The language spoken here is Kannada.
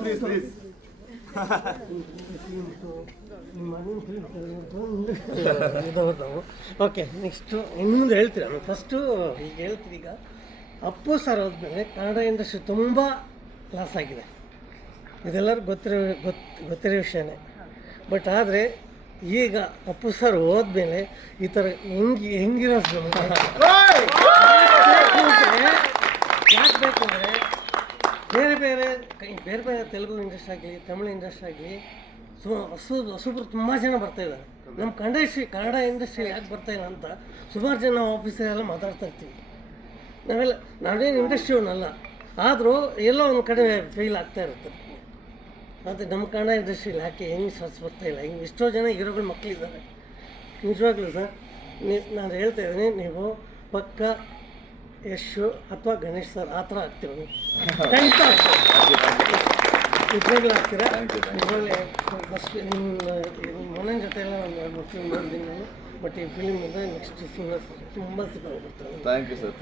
ಪ್ಲೀಸ್ ಓಕೆ, ನೆಕ್ಸ್ಟು ಇನ್ನೊಂದು ಹೇಳ್ತೀರ. ನಾನು ಫಸ್ಟು ಈಗ ಹೇಳ್ತೀನಿ. ಈಗ ಅಪ್ಪು ಸರ್ ಹೋದ್ಮೇಲೆ ಕನ್ನಡ ಇಂಡಸ್ಟ್ರಿ ತುಂಬ ಲಾಸ್ ಆಗಿದೆ, ಇದೆಲ್ಲರಿಗೂ ಗೊತ್ತಿರೋ ವಿಷಯನೇ. ಬಟ್ ಆದರೆ ಈಗ ಅಪ್ಪು ಸರ್ ಹೋದ್ಮೇಲೆ ಈ ಥರ ಹೆಂಗಿರೋ ಯಾಕೆ ಬೇಕಂದರೆ ಬೇರೆ ಬೇರೆ ತೆಲುಗು ಇಂಡಸ್ಟ್ರಿ ಆಗಲಿ, ತಮಿಳು ಇಂಡಸ್ಟ್ರಿ ಆಗಲಿ ಹೊಸಬ್ರು ತುಂಬ ಜನ ಬರ್ತಾಯಿದ್ದಾರೆ. ನಮ್ಮ ಕನ್ನಡ ಇಂಡಸ್ಟ್ರಿ ಯಾಕೆ ಬರ್ತಾಯಿಲ್ಲ ಅಂತ ಸುಮಾರು ಜನ ಆಫೀಸರೆಲ್ಲ ಮಾತಾಡ್ತಾ ಇರ್ತೀವಿ. ನಾವೇನು ಇಂಡಸ್ಟ್ರಿಯವನ್ನಲ್ಲ, ಆದರೂ ಎಲ್ಲೋ ಒಂದು ಕಡೆ ಫೇಲ್ ಆಗ್ತಾ ಇರುತ್ತೆ. ಮತ್ತು ನಮ್ಮ ಕನ್ನಡ ಇಂಡಸ್ಟ್ರಿಯಲ್ಲಿ ಯಾಕೆ ಹೆಂಗೆ ಸರ್ಚ್ ಬರ್ತಾಯಿಲ್ಲ, ಹಿಂಗೆ ಎಷ್ಟೋ ಜನ ಹೀರೋಗಳ ಮಕ್ಕಳಿದ್ದಾರೆ. ನಿಜವಾಗ್ಲೂ ಸರ್, ನಾನು ಹೇಳ್ತಾ ಇದ್ದೀನಿ, ನೀವು ಪಕ್ಕ ಯಶು ಅಥವಾ ಗಣೇಶ್ ಸರ್ ಆ ಥರ ಆಗ್ತೀರ, ನೀವು ಖಂಡಿತ ನಿಜವಾಗ್ಲೂ ಆಗ್ತೀರಾ. ನಿಜವಾಗ್ಲೇ ಫಸ್ಟ್ ನಿಮ್ಮ ಮನೆಯ ಜೊತೆ ಎಲ್ಲ ನಾನು 2 ಫಿಲ್ಮ್ ನೋಡಿದ್ದೀನಿ ನಾನು. ಬಟ್ ಈ ಫಿಲ್ಮಿಂದ ನೆಕ್ಸ್ಟ್ ತುಂಬ ಸಿಕ್ಕಾಗ್ಬಿಡ್ತಾರೆ. Thank you sir.